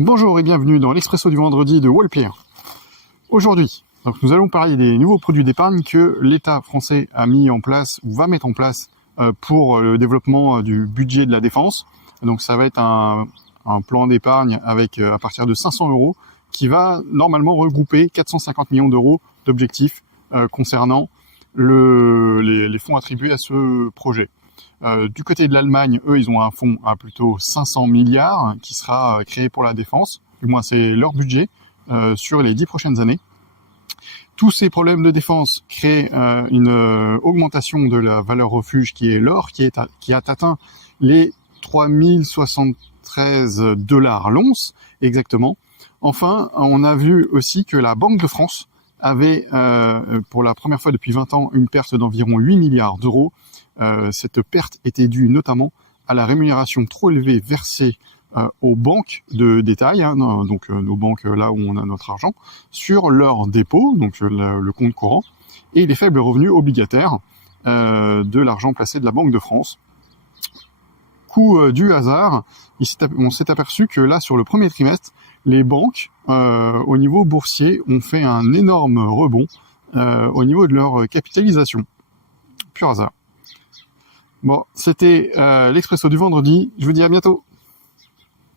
Bonjour et bienvenue dans l'Expresso du vendredi de Wallpeer. Aujourd'hui, nous allons parler des nouveaux produits d'épargne que l'État français a mis en place ou va mettre en place pour le développement du budget de la défense. Donc ça va être un plan d'épargne avec à partir de 500 € qui va normalement regrouper 450 millions d'euros d'objectifs concernant les fonds attribués à ce projet. Du côté de l'Allemagne, eux, ils ont un fonds à plutôt 500 milliards qui sera créé pour la défense. Du moins, c'est leur budget sur les 10 prochaines années. Tous ces problèmes de défense créent une augmentation de la valeur refuge qui est l'or, qui a atteint les 3073 $ l'once exactement. Enfin, on a vu aussi que la Banque de France avait, pour la première fois depuis 20 ans, une perte d'environ 8 milliards d'euros. Cette perte était due notamment à la rémunération trop élevée versée aux banques de détail, donc nos banques là où on a notre argent, sur leurs dépôts, donc le compte courant, et les faibles revenus obligataires de l'argent placé de la Banque de France. Coup du hasard, on s'est aperçu que là, sur le premier trimestre, les banques, au niveau boursier, ont fait un énorme rebond au niveau de leur capitalisation. Pur hasard. Bon, c'était l'Expresso du vendredi. Je vous dis à bientôt.